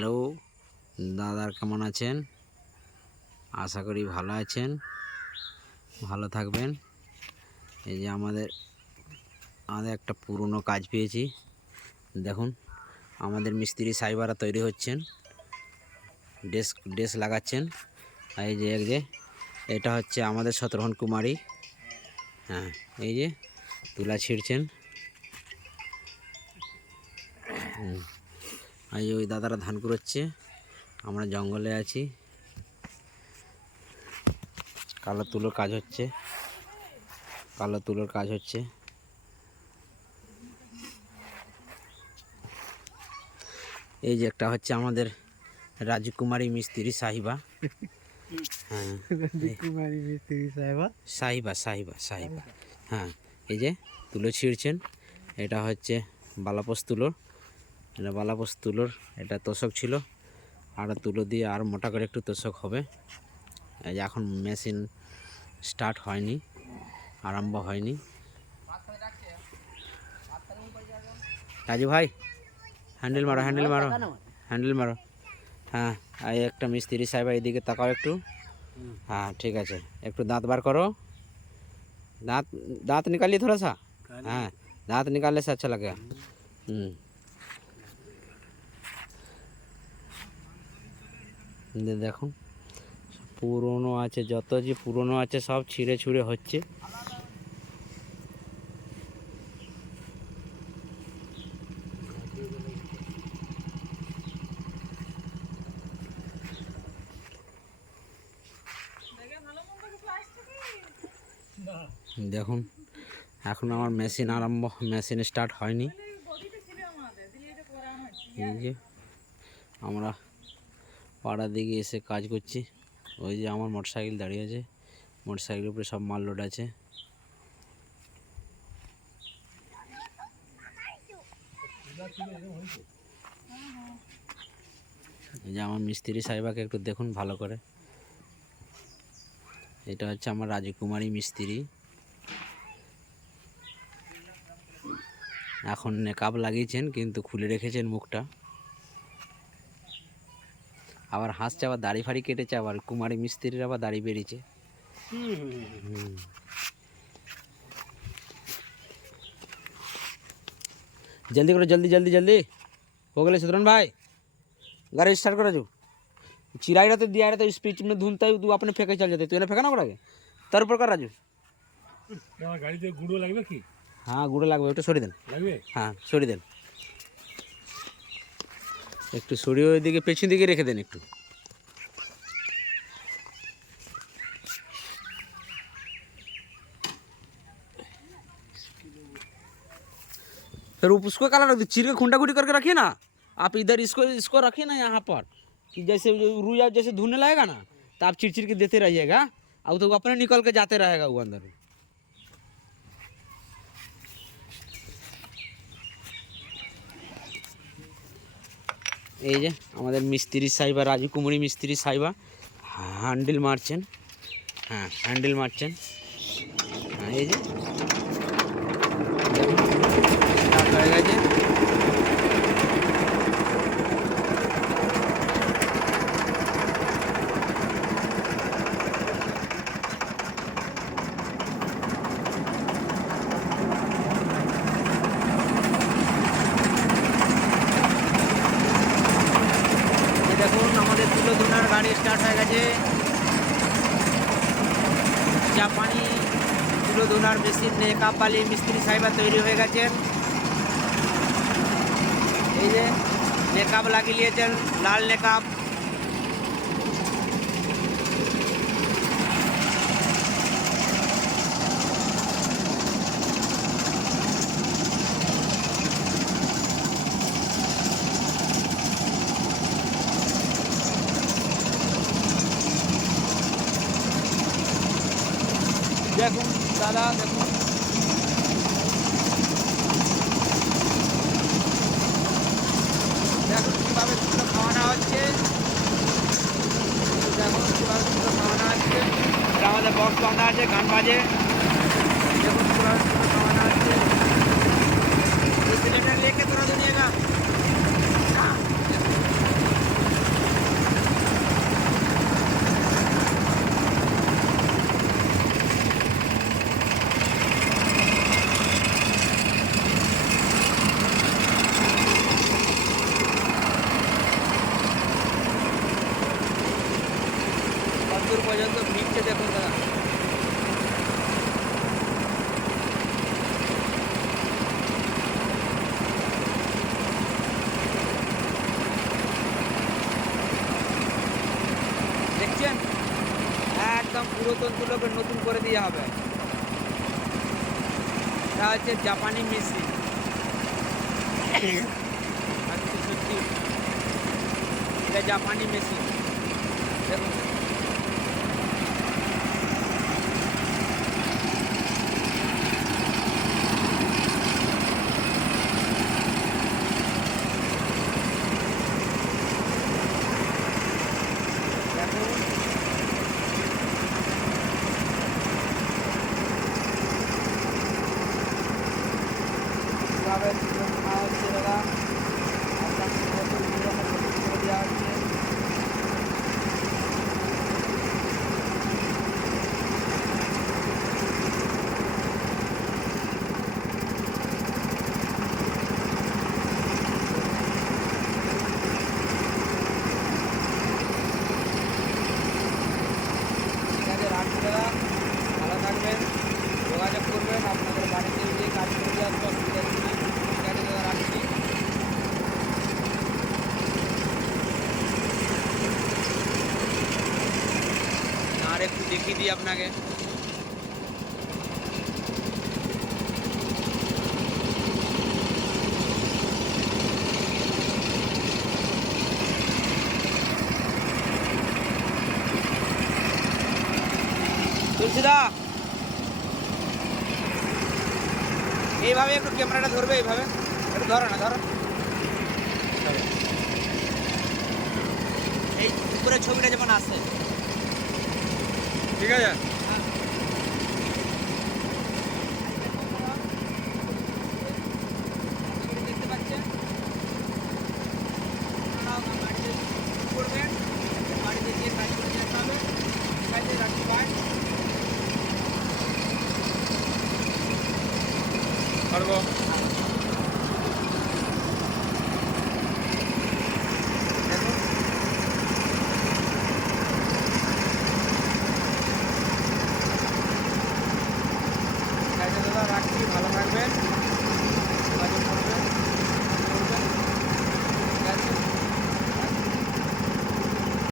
Hello দাদার, কেমন আছেন? আশা করি ভালো আছেন, ভালো থাকবেন। এই যে আমাদের একটা পুরনো কাজ পেয়েছি। দেখুন, আমাদের মিস্ত্রি সাইবাররা তৈরি হচ্ছেন, ডেস্ক লাগাচ্ছেন। এই যে এটা হচ্ছে আমাদের শতরোহণ কুমারী। হ্যাঁ, এই যে তুলা ছিঁড়ছেন। এই যে ওই দাদারা ধান কুড়োচ্ছে, আমরা জঙ্গলে আছি। কালো তুলোর কাজ হচ্ছে, এই যে একটা হচ্ছে আমাদের রাজকুমারী মিস্ত্রি সাহিবা। হ্যাঁ, রাজকুমারী মিস্ত্রি সাহিবা। হ্যাঁ, এই যে তুলো ছিঁড়ছেন। এটা হচ্ছে বালাপোস তুলোর, এটা তোষক ছিল। আর তুলো দিয়ে আর মোটা করে একটু তোষক হবে। এই যে এখন মেশিন স্টার্ট হয়নি, আরম্ভ হয়নি। রাজু ভাই, হ্যান্ডেল মারো। হ্যাঁ, এই একটা মিস্ত্রি সাহেব এইদিকে তাকাও একটু। हाँ ठीक है, एक दांत बार करो। दांत निकालिए थोड़ा सा। हाँ, दांत निकालने से अच्छा लगेगा। দেখুন, পুরনো আছে, যত যে পুরনো আছে সব ছিঁড়ে ছুঁড়ে হচ্ছে। দেখুন, এখন আমার মেশিন স্টার্ট হয়নি। এই যে আমরা পাড়ার দিকে এসে কাজ করছি। ওই যে আমার মোটরসাইকেল দাঁড়িয়ে আছে, মোটরসাইকেলের উপরে সব মাল লোড আছে। এই যে আমার মিস্ত্রি সাহেবাকে একটু দেখুন ভালো করে। এটা হচ্ছে আমার রাজকুমারী মিস্ত্রি। এখন নেকাব লাগিয়েছেন, কিন্তু খুলে রেখেছেন মুখটা। আবার হাসছে, আবার দাড়ি ফাড়ি কেটেছে, আবার কুমারী মিস্ত্রির আবার দাড়ি বেরিয়েছে। जल्दी करो, जल्दी हो गए शत्रुन भाई, गाड़ी स्टार्ट करो। जो चिराई रहते दिया रहता स्पीच में धुनता ही तू अपने फेंके चल जाते, तू इन्हें फेंका ना पड़ा तार ऊपर कर राजू। गाड़ी ते गुड़ो লাগবে কি? हाँ गुड़ो লাগবে, একটু সরিয়ে দেন। লাগবে? हाँ সরিয়ে দেন, একটু সরিয়ে ওইদিকে পেছন দিকে রেখে দেন একটু। फिर उसको काला रख दो, चीर के खूंटा खूंटी करके रखिए ना आप। इधर इसको रखिए ना यहाँ पर, कि जैसे रुइया जैसे धुलने लगेगा ना, तो आप चिर के देते रहिएगा, और तो अपने निकल के जाते रहेगा वो अंदर। এই যে আমাদের মিস্ত্রি সাহেবা, রাজকুমারী মিস্ত্রি সাহেবা হ্যান্ডেল মারছেন। হ্যাঁ, হ্যান্ডেল মারছেন। হ্যাঁ, এই যে স্টার্ট হয়ে গেছে। দেখুন, আমাদের তুলো ধুনার গাড়ি স্টার্ট হয়ে গেছে। জাপানি তুলো ধুনার মেশিন নেকাব বালি মিস্ত্রি সাহেবা তৈরি হয়ে গেছেন। এই যে নেকাব লাগিয়ে নিয়েছেন, লাল নেকাব। দেখুন দাদা, দেখুন কীভাবে তুলো খাওয়ানো হচ্ছে। দেখুন কীভাবে তুলো খাওয়ানো হচ্ছে। এটা আমাদের বক্স বাঁধা আছে, গান বাজে। দেখুন কীভাবে তুলো খাওয়ানো হচ্ছে। सिलेंडर लेके थोड़ा दुनिएगा। পর্যন্ত ভিড়ছে দেখুন দাদা। দেখছেন একদম পুরাতন তুলোকে নতুন করে দেওয়া হবে। এটা হচ্ছে জাপানি মিস্ত্রি। সত্যি এটা জাপানি মেশিন দেখুন। দেখুন কীভাবে তুলো নেওয়া হচ্ছে দাদা। একদম পুরাতন তুলোকে নতুন করে দেওয়া হচ্ছে। ঠিক আছে, রাখছি দাদা, ভালো থাকবেন, যোগাযোগ করবেন, আপনাদের বাড়িতে গিয়ে কাজ করে দিয়ে আসতে অসুবিধা কিছু নেই। ঠিক আছে দাদা, রাখছি। আর একটু দেখিয়ে দিই আপনাকে। তুলসীদা এইভাবে একটু ক্যামেরাটা ধরবে, এইভাবে একটু ধরো না, ধরো এই উপরে ছবিটা যেমন আসে। ঠিক আছে।